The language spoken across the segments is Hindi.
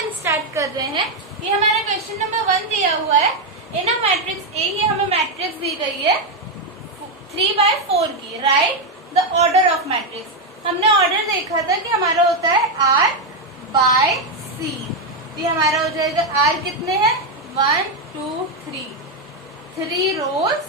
अपन स्टार्ट कर रहे हैं। ये हमारा क्वेश्चन नंबर 1 दिया हुआ है। इन अ मैट्रिक्स ए, ये हमें मैट्रिक्स दी गई है 3/4 की। Right the order of matrix. हमने ऑर्डर देखा था कि हमारा होता है R/C। ये हमारा हो जाएगा R कितने हैं 1 2 3 रोज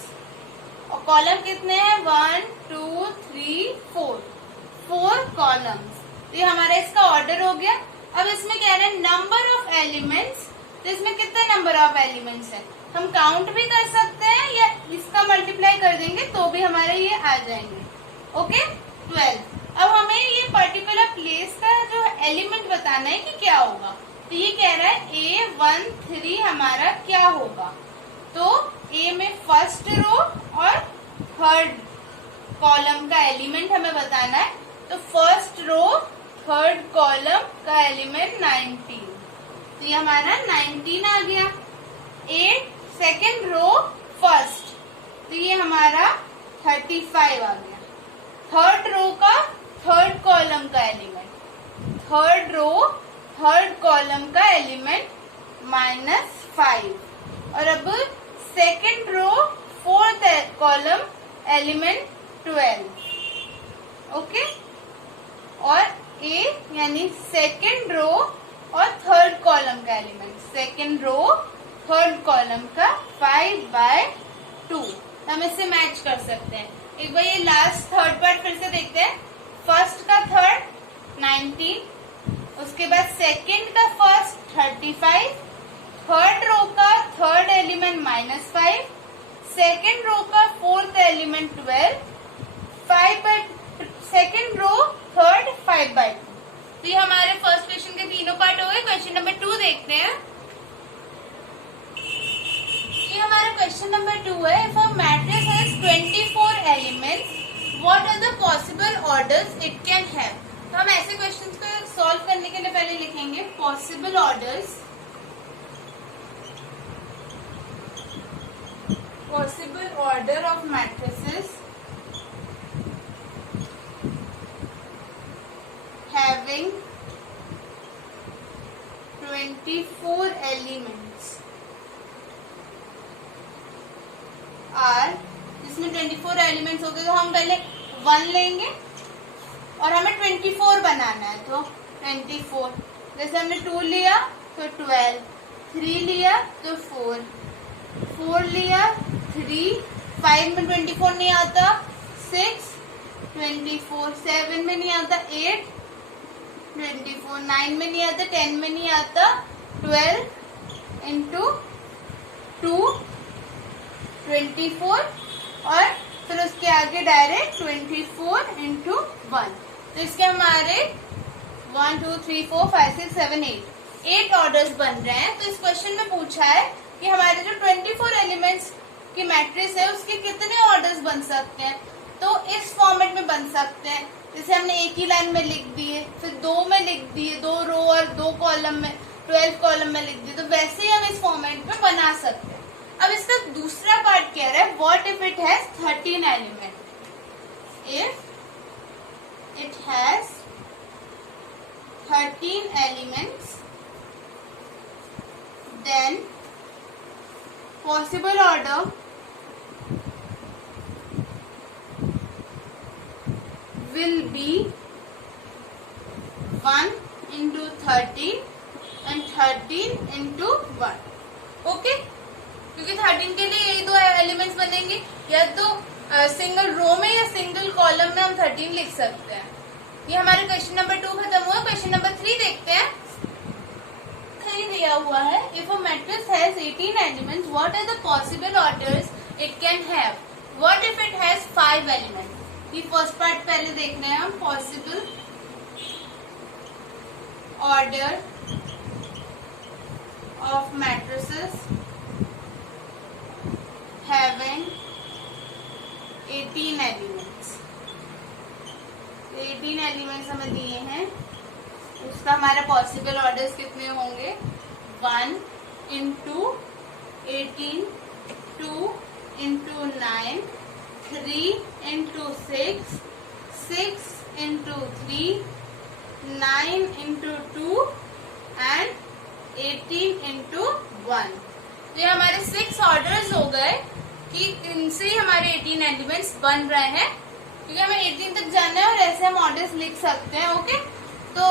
और कॉलम कितने हैं 1 2 3 4 कॉलम्स। ये हमारा इसका ऑर्डर हो गया। अब इसमें कह रहे हैं नंबर ऑफ एलिमेंट्स। तो इसमें कितने नंबर ऑफ एलिमेंट्स है, हम काउंट भी कर सकते हैं या इसका मल्टीप्लाई कर देंगे तो भी हमारे ये आ जाएंगे। ओके 12। अब हमें ये पर्टिकुलर प्लेस का जो एलिमेंट बताना है कि क्या होगा। तो ये कह रहा है A13 हमारा क्या होगा। तो A में फर्स्ट रो और थर्ड कॉलम का एलिमेंट हमें बताना है। तो फर्स्ट रो थर्ड कॉलम का एलिमेंट 19। तो ये हमारा 19 आ गया। 8 सेकेंड रो फर्स्ट, तो ये हमारा 35 आ गया। थर्ड रो का थर्ड कॉलम का element, third row third column का एलिमेंट -5। और अब second row fourth column element 12। Okay और ए यानी सेकेंड रो और थर्ड कॉलम का element, second row third column का 5/2। हम इससे मैच कर सकते हैं। एक बार ये लास्ट थर्ड पार्ट फिर से देखते हैं। फर्स्ट का थर्ड 19, उसके बाद सेकेंड का फर्स्ट 35, थर्ड रो का थर्ड एलिमेंट -5, सेकेंड रो का fourth element 12, second row third 5/2। तो ये हमारे फर्स्ट क्वेश्चन के तीनों पार्ट हो गए। क्वेश्चन नंबर 2 देखते हैं। ये हमारा क्वेश्चन नंबर 2 है। If a matrix has 24 elements, what are the possible orders it can have. तो हम ऐसे क्वेश्चंस को सॉल्व करने के लिए पहले लिखेंगे possible orders, possible order of matrices having 24 elements are, जिसमें 24 एलिमेंट्स हो गए तो हम पहले 1 लेंगे और हमें 24 बनाना है। तो 24, जैसे हमने 2 लिया तो 12, 3 लिया तो 4 लिया 3, 5 में 24 नहीं आता 6, 24 7 में नहीं आता 8, 24 9 में नहीं आता 10 में नहीं आता 12 इंटू 2 24 और फिर उसके आगे डायरेक्ट 24 इंटू 1। तो इसके हमारे 1 2 3 4 5 6 7 8 ऑर्डर्स बन रहे हैं। तो इस क्वेश्चन में पूछा है कि हमारे जो 24 एलिमेंट्स की मैट्रिक्स है उसके कितने ऑर्डर्स बन सकते हैं। तो इस फॉर्मेट में बन सकते हैं, जैसे हमने एक ही लाइन में लिख दिए, फिर 2 में लिख दिए, 2 रो और 2 कॉलम में 12 कॉलम में लिख दिए। तो वैसे ही हम इस फॉर्मेट में बना सकते हैं। अब इसका दूसरा पार्ट कह रहा है what if it has 13 element. If it has 13 elements then possible order will be 1 into 13 and 13 into 1। Okay, क्योंकि 13 के लिए यही 2 एलिमेंट्स बनेंगे, या तो सिंगल रो में या सिंगल कॉलम में हम 13 लिख सकते हैं। ये हमारे क्वेश्चन नंबर 2 खत्म हुआ। क्वेश्चन नंबर 3 देखते हैं। 3 दिया हुआ है if a matrix has 18 elements, what are the possible orders it can have. What if it has 5 elements. ये फर्स्ट पार्ट पहले देख रहे हैं हम। Possible order of matrices having 18 elements. 18 elements हमें दिए हैं, उसका हमारा पॉसिबल ऑर्डर्स कितने होंगे 1 into 18, 2 into 9, 3 into 6, 6 into 3, 9 into 2 and 18 into 1। तो ये हमारे 6 ऑर्डर्स हो गए कि इनसे ही हमारे 18 एलिमेंट्स बन रहे हैं, क्योंकि हमें 18 तक जाना है और ऐसे हम ऑर्डर्स लिख सकते हैं। ओके, तो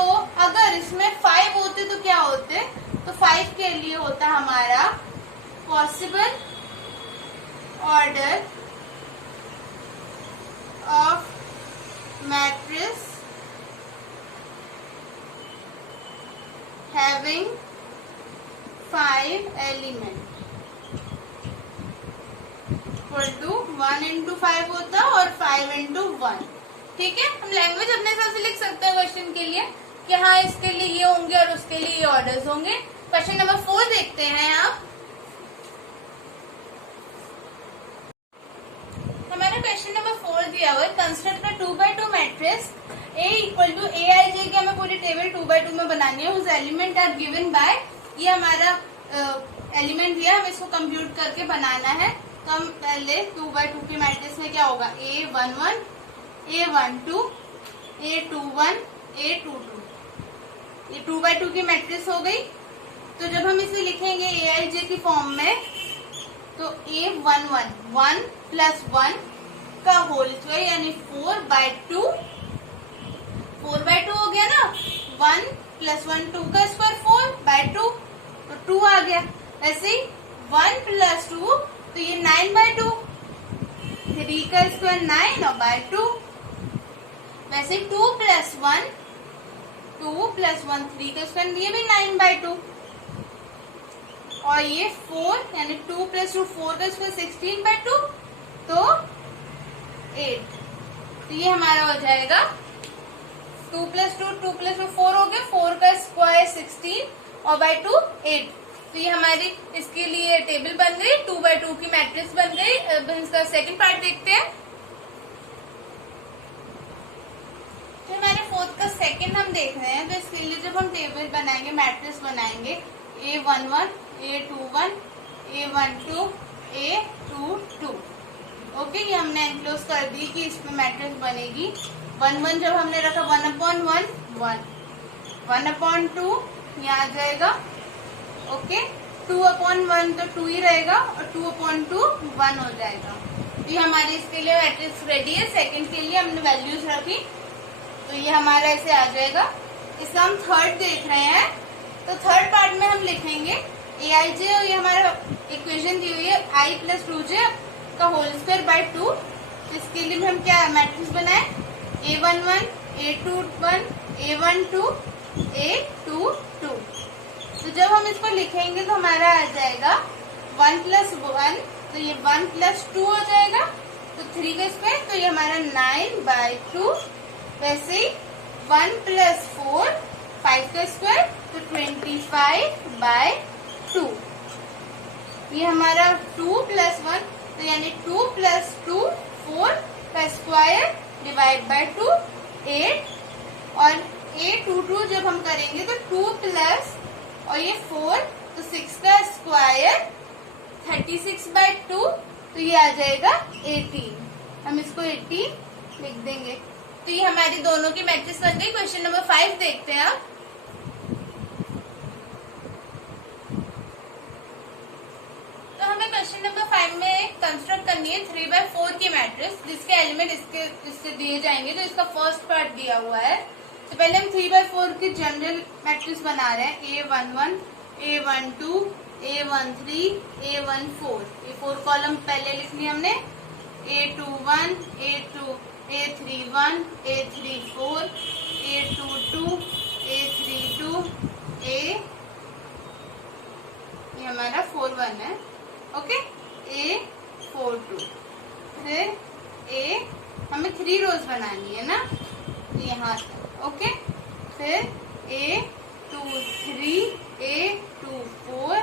अगर इसमें 5 होते तो क्या होते, तो 5 के लिए होता हमारा possible order of matrix having 5 element equal to 1 into 5 होता और 5 इंटू 1। ठीक है, हम लैंग्वेज अपने हिसाब से लिख सकते हैं क्वेश्चन के लिए कि हाँ इसके लिए ये होंगे और उसके लिए ये ऑर्डर्स होंगे। क्वेश्चन नंबर 4 देखते हैं आप। हमारा क्वेश्चन नंबर 4 दिया हुआ है, construct a 2x2 matrix A equal to AIJ की हमें पूरी टेबल 2x2 में बनानी है। उस एलिमेंट आर गिवन बाय, ये हमारा एलिमेंट दिया, हमें इसको कंप्यूट करके बनाना है। तो हम पहले 2x2 के मैट्रिक्स में क्या होगा, A11, A12, A21, A22, ये 2x2 की मैट्रिक्स हो गई। तो जब हम इसे लिखेंगे AIJ की फॉर्म में, तो A11 1 प्लस 1 का होल स्क्वायर यानी 4/2, 4/2 हो गया ना। 1 प्लस 1 2 का स्क्वायर 4/2, तो 2 आ गया। वैसे ही 1 प्लस 2 तो ये 9/2, 3 का स्क्वायर 9 और बाय 2। वैसे 2 प्लस 1 2 प्लस 1 3 का स्क्वायर, ये भी 9/2। और ये 4 यानी 2 प्लस 2 4 का स्क्वायर 16/2, तो 8। तो ये हमारा हो जाएगा 2 प्लस 2 2 प्लस 2 4 हो गया, 4 का स्क्वायर 16 और बाय 2 8। तो ये हमारी इसके लिए टेबल बन गई, 2x2 की मैट्रिक्स बन गई। अब इसका सेकंड पार्ट देखते हैं। तो हमारे 4th का सेकंड हम देख रहे हैं। तो इसके लिए जब हम टेबल बनाएंगे, मैट्रिक्स बनाएंगे, A11, A21, A12, A22। Okay, ये हमने एनक्लोज कर दी कि इसमें मैट्रिक्स बनेगी। 1 1 जब हमने रखा 1/1 1, 1/2 यहाँ आ जाएगा। ओके, 2/1 तो 2 ही रहेगा और 2/2 1 हो जाएगा। ये हमारे इसके लिए मैट्रिक्स रेडी है। सेकंड के लिए हमने वैल्यूज रखी, तो ये हमारा ऐसे आ जाएगा। इसका हम थर्ड देख रहे हैं। तो थर्ड पार्ट में हम लिखेंगे AIJ, और ये हमारा इक्वेशन दी हुई है I प्लस 2J का होल स्क्वायर बाय 2। इसके लिए भी हम क्या मैट्रिक्स बनाए, A11, A21, A12, A22। तो जब हम इसको लिखेंगे तो हमारा आ जाएगा 1 प्लस 1, तो ये 1 प्लस 2 हो जाएगा, तो 3 का स्क्वायर, तो ये हमारा 9/2। वैसे ही 1 प्लस 4 5 का स्क्वायर, तो 25/2। ये हमारा 2 प्लस 1, तो यानी 2 प्लस 2 4 का स्क्वायर डिवाइड बाय 2 8। और A22 जब हम करेंगे तो 2 प्लस और ये 4, तो 6 का स्क्वायर 36/2, तो ये आ जाएगा 18। हम इसको 18 लिख देंगे। तो ये हमारी दोनों की मैट्रिक्स बन गई। क्वेश्चन नंबर 5 देखते हैं आप। तो हमें क्वेश्चन नंबर 5 में कंस्ट्रक्ट करनी है 3/4 की मैट्रिक्स, जिसके एलिमेंट इससे दिए जाएंगे। तो इसका फर्स्ट पार्ट दिया हुआ है। तो पहले हम 3/4 की जनरल मैट्रिक्स बना रहे हैं। A11, A12, A13, A14। ये 4 कॉलम पहले लिख लिए हमने। A21, A31, A34, A22, A32, ये हमारा 41 है। Okay, A42। फिर हमें 3 रोज बनानी है ना, यहाँ से। ओके, फिर A23, A24,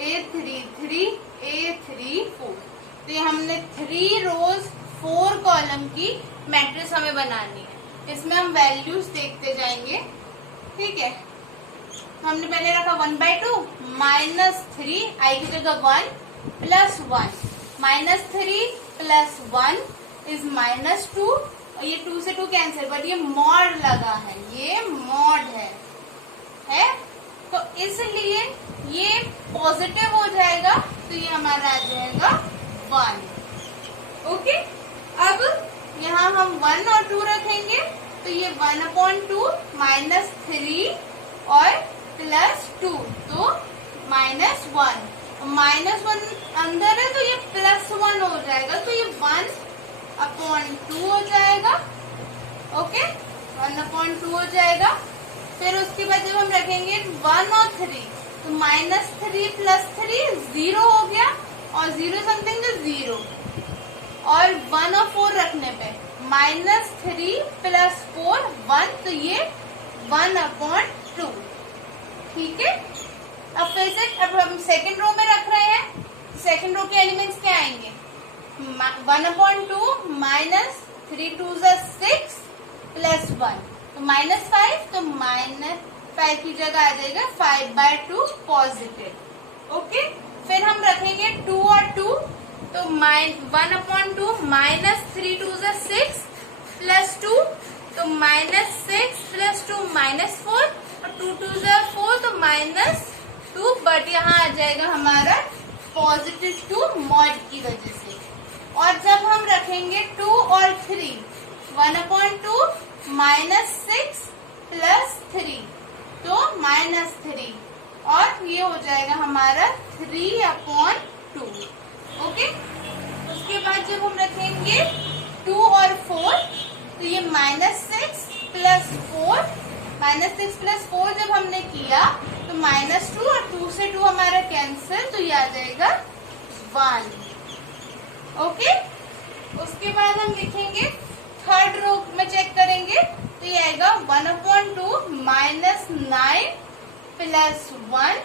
A33, A34। तो ये हमने 3 रोज 4 कॉलम की मैट्रिक्स हमें बनानी है। इसमें हम वैल्यूज देखते जाएंगे। ठीक है, हमने पहले रखा 1/2 -3, I की जगह 1 प्लस 1, -3 प्लस 1 इज -2। और ये 2 से 2 कैंसिल, बट ये मॉड लगा है, ये मॉड है है, तो इसलिए ये पॉजिटिव हो जाएगा, तो ये हमारा आ जाएगा 1। ओके, अब यहाँ हम 1 और 2 रखेंगे, तो ये 1/2 -3 और +2, तो -1। -1 अंदर है तो ये +1 हो जाएगा, तो ये 1/2 हो जाएगा। ओके, 1/2 हो जाएगा। फिर उसके बाद जब हम रखेंगे 1 और 3, तो -3 + 3 0 हो गया, और 0 समथिंग तो 0, और 1 और 4 रखने पे -3 + 4 1, तो ये 1/2। ठीक है, अब फिर से अब हम सेकंड रो में रख रहे हैं। सेकंड रो के एलिमेंट्स क्या आएंगे? 1/2 -3 2 6 +1, तो -5, तो -5 की जगह आ जाएगा 5/2 पॉजिटिव। ओके, फिर हम रखेंगे 2 और 2, तो 1/2 -3 2 6 +2, तो -6 + 2 -4, और 2 2 4, तो -2, बट यहाँ आ जाएगा हमारा +2 मॉड की वजह से। और जब हम रखेंगे 2 और 3, 1/2 -6 + 3, तो -3, और ये हो जाएगा हमारा 3/2। ओके, उसके बाद जब हम रखेंगे 2 और 4, तो ये -6 + 4, -6 + 4 जब हमने किया तो -2, और 2 से 2 हमारा कैंसिल, तो ये आ जाएगा 1। ओके, उसके बाद हम लिखेंगे थर्ड रो में चेक करेंगे, तो ये आएगा 1/2 -9 + 1,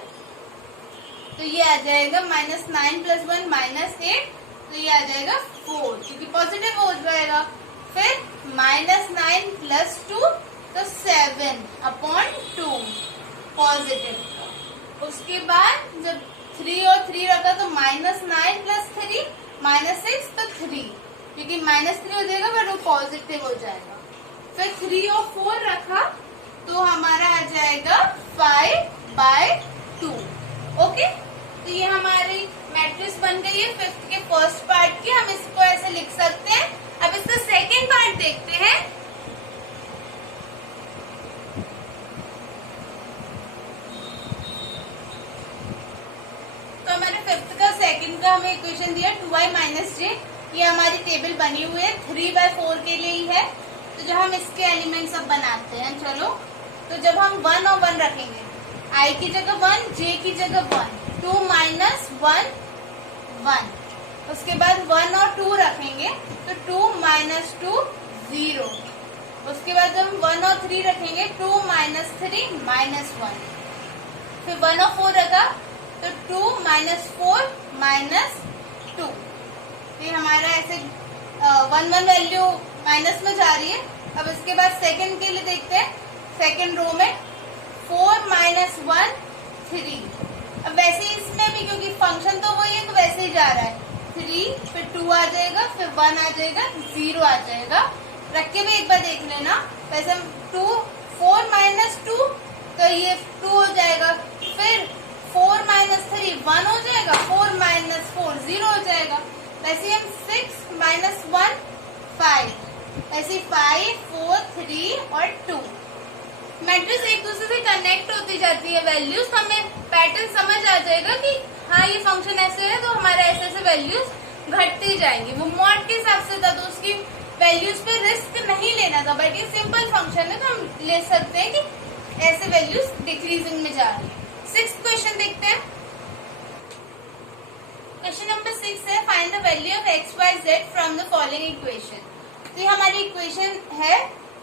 तो ये आ जाएगा -9 + 1 -8, तो ये आ जाएगा 4, क्योंकि पॉजिटिव हो जाएगा। फिर -9 + 2, तो 7/2 पॉजिटिव। उसके बाद जब 3 और 3 रखा, तो -9 + 3 -6, तो 3, क्योंकि -3 हो जाएगा बट वो पॉजिटिव हो जाएगा। फिर 3 और 4 रखा, तो हमारा आ जाएगा 5/2। ओके, तो ये हमारी मैट्रिक्स बन गई है 5th के फर्स्ट पार्ट की। हम इसको ऐसे लिख सकते हैं। अब इसका सेकेंड पार्ट देखते हैं। तो हमारे 5th का सेकेंड का हमें इक्वेशन दिया 2i - j। ये हमारी टेबल बनी हुई है 3/4 के लिए ही है। तो जब हम इसके एलिमेंट्स अब बनाते हैं, चलो, तो जब हम 1 और 1 रखेंगे, i की जगह 1, j की जगह 1, 2 - 1 1। उसके बाद 1 और 2 रखेंगे, तो 2 - 2 0। उसके बाद जब हम 1 और 3 रखेंगे, 2 - 3 -1। फिर 1 और 4 रखा, तो 2 - 4 -2। ये हमारा ऐसे 1 1 वैल्यू माइनस में जा रही है। अब इसके बाद सेकंड के लिए देखते हैं। सेकंड रो में 4 - 1 3। अब वैसे ही इसमें भी, क्योंकि फंक्शन तो वही है, तो वैसे ही जा रहा है 3, फिर 2 आ जाएगा, फिर 1 आ जाएगा, 0 आ जाएगा। रख के भी एक बार देख लेना। वैसे 4 - 2, तो ये 2 हो जाएगा। फिर 4 - 3 1 हो जाएगा, 4 - 4 0 हो जाएगा। वैसे हम 6 - 1 5, वैसे 5 4 3 और 2। मैट्रिक्स एक दूसरे से कनेक्ट होती जाती है वैल्यूज, तो हमें पैटर्न समझ आ जाएगा कि हाँ ये फंक्शन ऐसे है, तो हमारे ऐसे ऐसे वैल्यूज घटती जाएंगी। वो मॉड के हिसाब से था, तो उसकी वैल्यूज पे रिस्क नहीं लेना था, बट ये सिंपल फंक्शन है, तो हम ले सकते हैं कि ऐसे वैल्यूज डिक्रीजिंग में जा रही है। 6th क्वेश्चन देखते हैं। क्वेश्चन नंबर 6 है, find the value of x, y, z from the following equation. तो ये हमारी इक्वेशन है।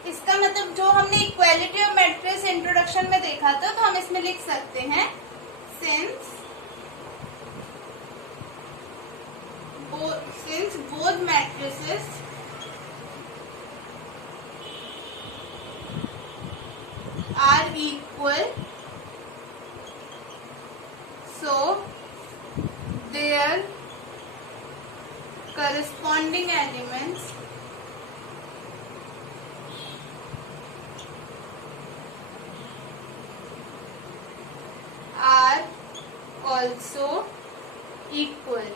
इसका मतलब जो हमने इक्वालिटी ऑफ मैट्रिक्स इंट्रोडक्शन में देखा था, तो हम इसमें लिख सकते हैं since both matrices are equal, so their corresponding elements also equal.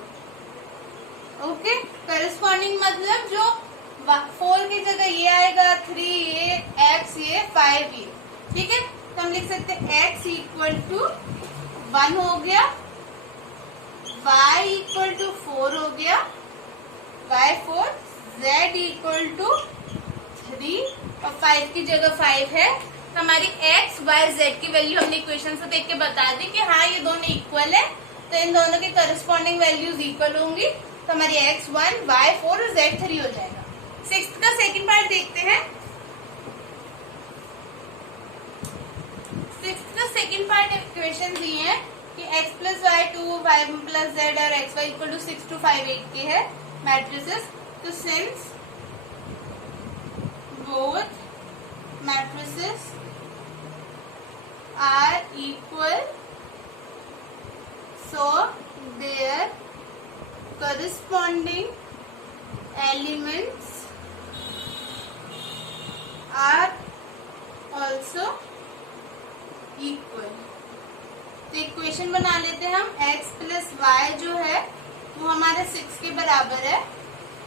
Okay, corresponding मतलब जो 4 की जगह ये आएगा, 3 ये, x ये, 5 ये। ठीक है, तो हम लिख सकते हैं x इक्वल टू 1 हो गया, y इक्वल टू 4 हो गया, y 4, z इक्वल टू 3 और 5 की जगह 5 है। हमारी x, y, z की वैल्यू हमने इक्वेशन से देख के बता दी कि हाँ ये दोनों इक्वल है, तो इन दोनों की करस्पॉन्डिंग वैल्यूज इक्वल होंगी, तो हमारी x 1, y 4 और z 3 हो जाएगा। 6th का सेकंड पार्ट देखते हैं। 6th का सेकंड पार्ट इक्वेशन दिए हैं कि x plus y 2, y plus z और x y equal to 6 to 5 8 के है मैट्रिसेस। तो since both matrices are equal, so their corresponding elements are also equal। तो इक्वेशन बना लेते हैं हम। x प्लस वाई जो है वो हमारा 6 के बराबर है,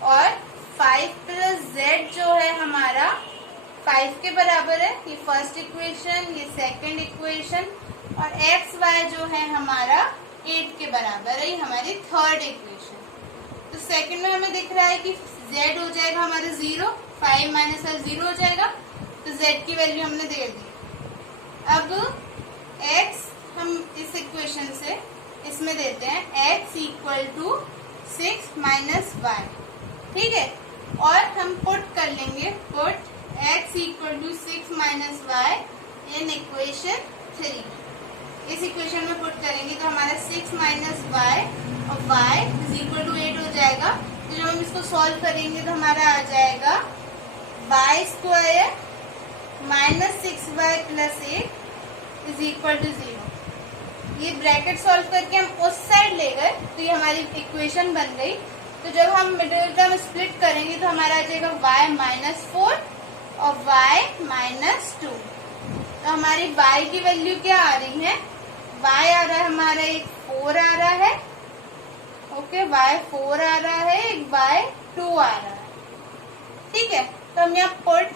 और 5 प्लस z जो है हमारा 5 के बराबर है। ये फर्स्ट इक्वेशन, ये सेकंड इक्वेशन, और एक्स वाई जो है हमारा 8 के बराबर है, ये हमारी थर्ड इक्वेशन। तो सेकंड में हमें दिख रहा है कि z हो जाएगा हमारा 0, 5 माइनस 0 हो जाएगा, तो z की वैल्यू हमने दे दी। अब x हम इस इक्वेशन से इसमें देते हैं, x equal to 6 minus y. ठीक है, और हम पुट कर लेंगे, put x equal to 6 minus y in equation 3। इस इक्वेशन में पुट करेंगे तो हमारा 6 माइनस वाई और y इज इक्वल टू 8 हो जाएगा। तो जब हम इसको सॉल्व करेंगे तो हमारा आ जाएगा y square minus 6y plus 8 is equal to 0। ये ब्रैकेट सॉल्व करके हम उस साइड ले गए, तो ये हमारी इक्वेशन बन गई। तो जब हम मिडिल टर्म स्प्लिट करेंगे तो हमारा आ जाएगा y माइनस 4 और y माइनस 2। तो हमारी y की वैल्यू क्या आ रही है, y आ रहा है हमारा एक 4 आ रहा है, ओके, y 4 आ रहा है, एक y 2 आ रहा है। ठीक है, तो हम यहाँ put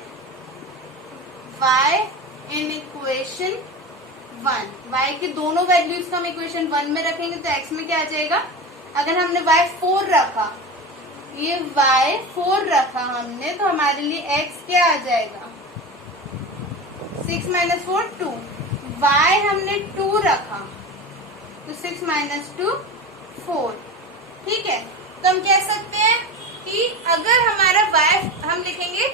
y in equation 1, y की दोनों वैल्यूज को हम इक्वेशन 1 में रखेंगे तो x में क्या आ जाएगा। अगर हमने y 4 रखा, ये y 4 रखा हमने, तो हमारे लिए x क्या आ जाएगा, 6 माइनस 4 2। y हमने 2 रखा, तो 6 माइनस 2 4। ठीक है, तो हम कह सकते हैं कि अगर हमारा y हम लिखेंगे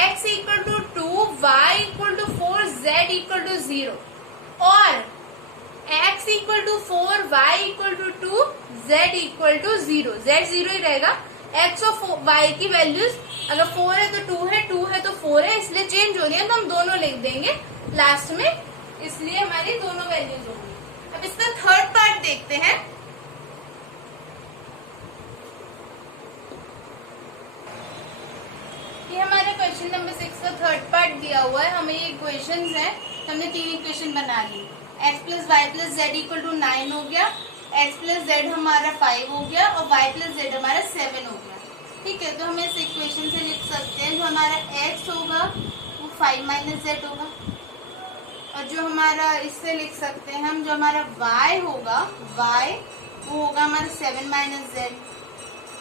x equal to 2, y equal to 4, z equal to 0, और x equal to 4, y equal to 2, z equal to 0। z 0 ही रहेगा। x और y की वैल्यूज अगर 4 है तो 2 है, 2 है तो 4 है, इसलिए चेंज हो रही है, तो हम दोनों लिख देंगे लास्ट में, इसलिए हमारी दोनों वैल्यूज होंगी। अब इसका थर्ड पार्ट देखते हैं। ये हमारे क्वेश्चन नंबर 6 का थर्ड पार्ट दिया हुआ है। हमें ये इक्वेशंस हैं, हमने 3 इक्वेशन बना ली। x plus y plus z equal to 9 हो गया, x प्लस जेड हमारा 5 हो गया, और y प्लस जेड हमारा 7 हो गया। ठीक है, तो हम इस इक्वेशन से लिख सकते हैं, जो हमारा x होगा वो 5 माइनस जेड होगा, और जो हमारा इससे लिख सकते हैं हम, जो हमारा y होगा, y वो होगा हमारा 7 माइनस जेड।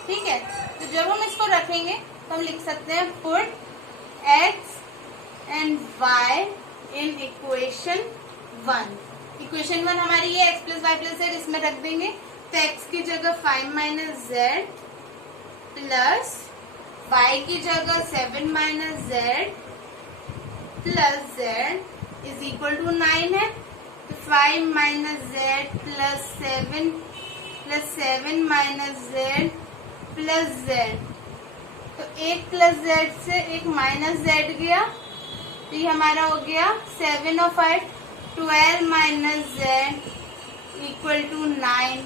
ठीक है, तो जब हम इसको रखेंगे तो हम लिख सकते हैं put x and y in equation 1। Equation 1 हमारी ये x plus y plus z, इसमें रख देंगे, तो x की जगह 5 माइनस जेड प्लस y की जगह 7 minus z plus z is equal to 9 है, तो 5 minus z plus 7 minus z plus z, तो एक प्लस जेड से एक माइनस जेड गया, तो ये हमारा हो गया 7 और 5 12 minus z equal to 9,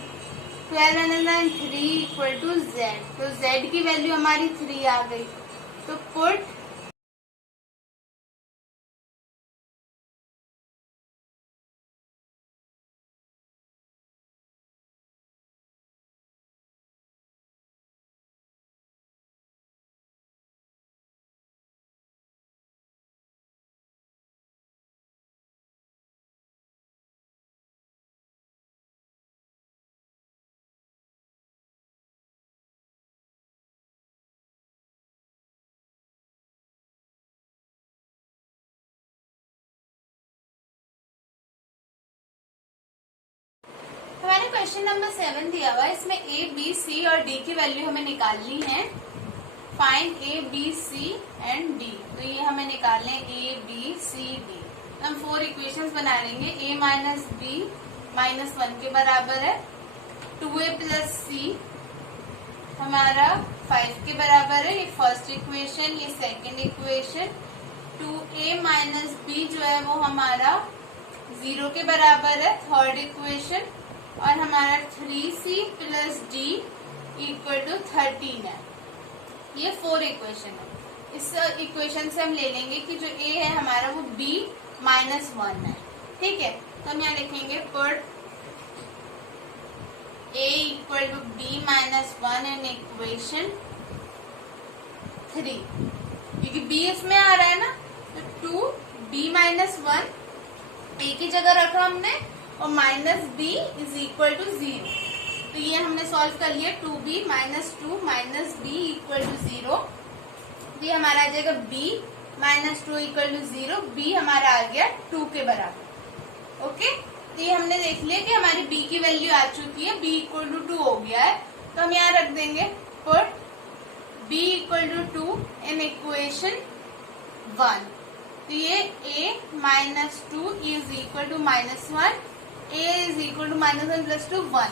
12 and 3 equal to z. तो जेड की वैल्यू हमारी 3 आ गई, तो पुट क्वेश्चन नंबर 7 दिया हुआ है, इसमें ए बी सी और डी की वैल्यू हमें निकालनी है। Find a b c and d. तो ये हमें निकालने ए बी सी डी। हम 4 इक्वेशंस बना लेंगे। ए माइनस बी -1 के बराबर है। 2a प्लस सी हमारा 5 के बराबर है। ये फर्स्ट इक्वेशन, ये second equation. 2a minus b जो है वो हमारा 0 के बराबर है, थर्ड इक्वेशन। और हमारा 3c plus D equal to 13 है। ये 4 इक्वेशन है। इस इक्वेशन से हम ले लेंगे कि जो a है हमारा वो b -1 है। ठीक है, तो हम यहाँ लिखेंगे put a equal to b -1 in equation 3, क्योंकि b इसमें आ रहा है ना, तो 2b -1 a की जगह रखा हमने और minus b is equal to 0। तो ये हमने सॉल्व कर लिया। 2b -2 minus b equal to 0। तो ये हमारा आ जाएगा b -2 इक्वल टू 0। b हमारा आ गया 2 के बराबर। ओके, तो ये हमने देख लिया कि हमारी b की वैल्यू आ चुकी है, b इक्वल टू 2 हो गया है। तो हम यहाँ रख देंगे put b equal to 2 in equation 1। तो ये a -2 is equal to -1, a is equal to -1 plus 2 1।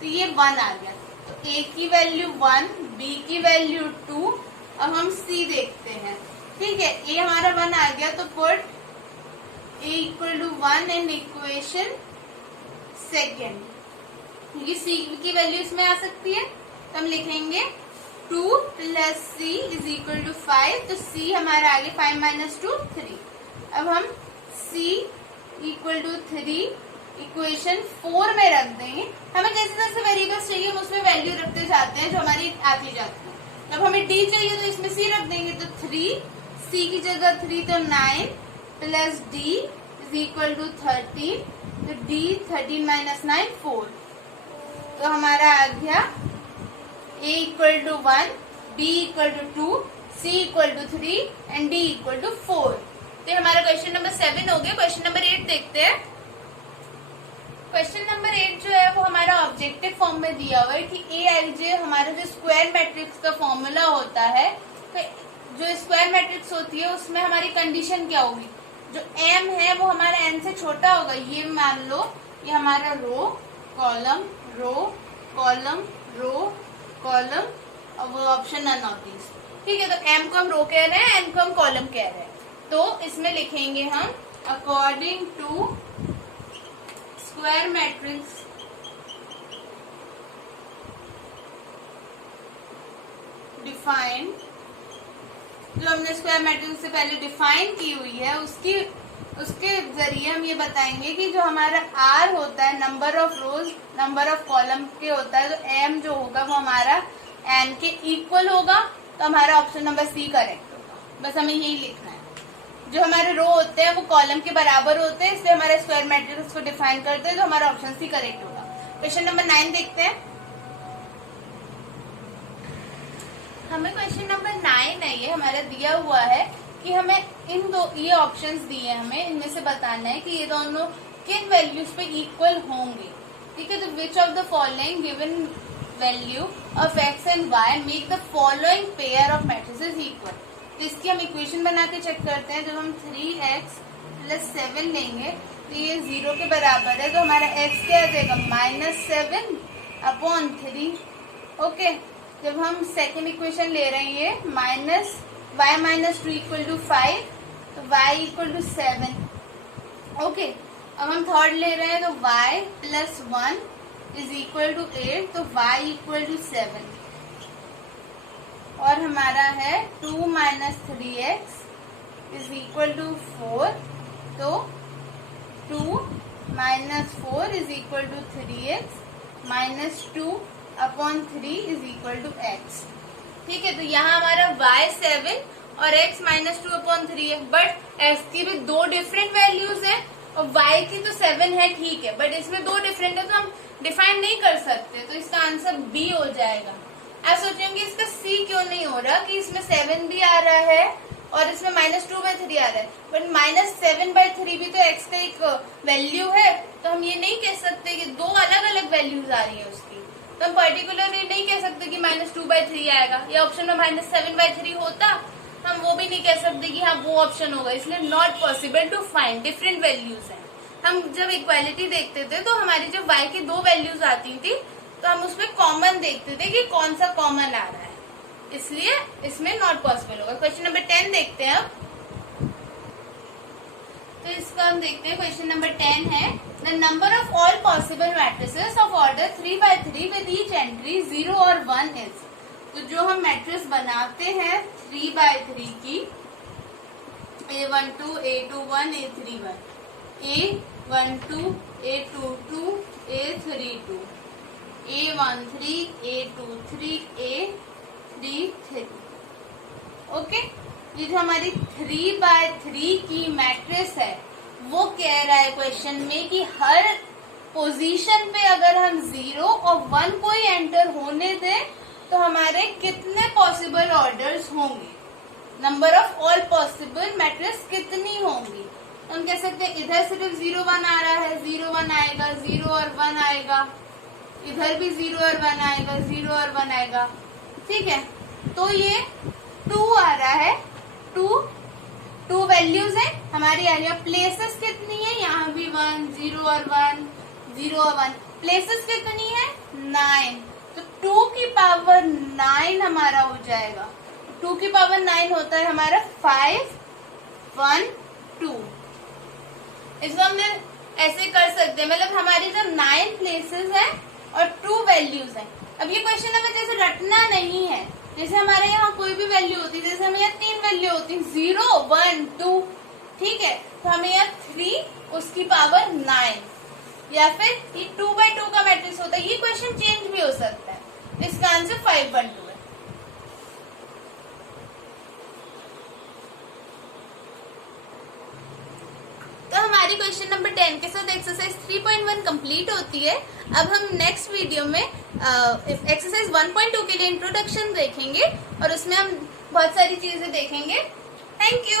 तो ये 1 आ गया। तो a की वैल्यू 1, b की वैल्यू 2। अब हम c देखते हैं। ठीक है, a हमारा 1 आ गया, तो put a equal to 1 in equation second, क्योंकि c की वैल्यू इसमें आ सकती है। तो हम लिखेंगे 2 plus c is equal to 5। तो c हमारा आगे 5 - 2 3। अब हम c इक्वल टू 3 इक्वेशन 4 में रख देंगे। हमें जैसे जैसे वेरिएबल्स चाहिए हम उसमें वैल्यू रखते जाते हैं जो हमारी आती जाती है। जब हमें d चाहिए तो इसमें c रख देंगे। तो 3 c की जगह 3 तो 9 plus d is equal to 13। तो d 13 - 9 4। तो हमारा आ गया a equal to 1, b equal to 2, c equal to 3 and d equal to 4। तो हमारा क्वेश्चन नंबर 7 हो गया। क्वेश्चन नंबर 8 देखते हैं। क्वेश्चन नंबर 8 जो है वो हमारा ऑब्जेक्टिव फॉर्म में दिया हुआ है कि AIJ हमारा जो स्क्वायर मैट्रिक्स का फॉर्मूला होता है, तो जो स्क्वायर मैट्रिक्स होती है उसमें हमारी कंडीशन क्या होगी, जो M है वो हमारा N से छोटा होगा। ये मान लो ये हमारा row column row column row column और वो ऑप्शन नन ऑफ दीज। ठीक है, तो M को हम रो कह रहे हैं, N को हम कॉलम कह रहे हैं। तो इसमें लिखेंगे हम according to square matrix define, जो हमने स्क्वायर मैट्रिक्स से पहले डिफाइन की हुई है उसके जरिए हम ये बताएंगे कि जो हमारा R होता है number of rose number of column के होता है, तो M जो होगा वो हमारा N के इक्वल होगा। तो हमारा ऑप्शन नंबर C करेक्ट होगा। बस हमें यही लिखना है। जो हमारे रो होते हैं वो कॉलम के बराबर होते हैं, इसलिए हमारे स्क्वायर मैट्रिक्स को डिफाइन करते हैं, तो हमारा ऑप्शन सी करेक्ट होगा। क्वेश्चन नंबर 9 देखते हैं। हमें क्वेश्चन नंबर 9 है, ये हमारा दिया हुआ है कि हमें ये ऑप्शंस दिए हैं, हमें इनमें से बताना है कि ये दोनों किन वैल्यूज पे इक्वल होंगे। ठीक है, तो which of the following given value of x and y make the following pair of matrices equal. तो इसकी हम इक्वेशन बना के चेक करते हैं। जब हम 3x + 7 लेंगे तो ये 0 के बराबर है, तो हमारा x क्या आ जाएगा -7/3। ओके, जब हम सेकेंड इक्वेशन ले रहे हैं y -2 इक्वल टू 5, तो y इक्वल टू 7। ओके, अब हम थर्ड ले रहे हैं तो y + 1 इज इक्वल टू 8, तो y इक्वल टू 7। और हमारा है 2 - 3x इज इक्वल टू 4, तो 2 - 4 is equal to 3x -2/3 is equal to x। ठीक है, तो यहाँ हमारा y 7 और x -2/3 है, बट x की भी 2 डिफरेंट वैल्यूज है और y की तो 7 है। ठीक है, बट इसमें 2 डिफरेंट है तो हम डिफाइन नहीं कर सकते, तो इसका आंसर B हो जाएगा। आप सोचेंगे इसका C क्यों नहीं हो रहा, कि इसमें 7 भी आ रहा है और इसमें -2/3 आ रहा है, बट -7/3 भी तो x का एक वैल्यू है, तो हम ये नहीं कह सकते कि दो अलग अलग वैल्यूज आ रही है उसकी, तो हम पर्टिकुलरली नहीं कह सकते कि -2/3 आएगा। ये ऑप्शन में -7/3 होता, हम वो भी नहीं कह सकते कि हाँ वो ऑप्शन होगा, इसलिए not possible to find, different values हैं। हम जब इक्वालिटी देखते थे तो हमारी जब y की दो वैल्यूज आती थी तो हम उसमें कॉमन देखते थे कि कौन सा कॉमन आ रहा है, इसलिए इसमें नॉट पॉसिबल होगा। क्वेश्चन नंबर 10 देखते हैं अब। तो इसका हम देखते हैं, क्वेश्चन नंबर 10 है the number of all possible matrices of order 3/3 with each entry 0 और 1 इज। तो जो हम मैट्रिक्स बनाते हैं 3/3 की, A12 A21 A31, A12 A22 A32 A13 A23 A33, okay. ये जो हमारी 3/3 की मैट्रिक्स है वो कह रहा है क्वेश्चन में कि हर पोजीशन पे अगर हम 0 और 1 को ही एंटर होने दें तो हमारे कितने पॉसिबल ऑर्डर्स होंगे, number of all possible matrix कितनी होंगी। हम कह सकते हैं इधर सिर्फ 0 1 आ रहा है, 0 1 आएगा, 0 और 1 आएगा, इधर भी 0 और 1 आएगा, 0 और 1 आएगा, ठीक है। तो ये 2 आ रहा है, 2 वैल्यूज है हमारी आ रही है। प्लेसेस कितनी है, यहाँ भी 1 0 और 1 0 और 1, प्लेसेस कितनी है 9, तो 2 की पावर 9 हमारा हो जाएगा। 2 की पावर 9 होता है हमारा 5 1 2। इसको हमने ऐसे कर सकते हैं, मतलब हमारी जब 9 प्लेसेस है और 2 वैल्यूज है। अब ये क्वेश्चन हमें जैसे रटना नहीं है, जैसे हमारे यहाँ कोई भी वैल्यू होती है, जैसे हमें यहाँ 3 वैल्यू होती है 0 1 2, ठीक है, तो हमें यहाँ 3 उसकी पावर 9, या फिर ये 2/2 का मैट्रिक्स होता है। ये क्वेश्चन चेंज भी हो सकता है। इसका आंसर 5 1 2 है। तो हमारी क्वेश्चन नंबर 10 के साथ एक्सरसाइज 3.1 कंप्लीट होती है। अब हम नेक्स्ट वीडियो में एक्सरसाइज 1.2 के लिए इंट्रोडक्शन देखेंगे और उसमें हम बहुत सारी चीजें देखेंगे। Thank you.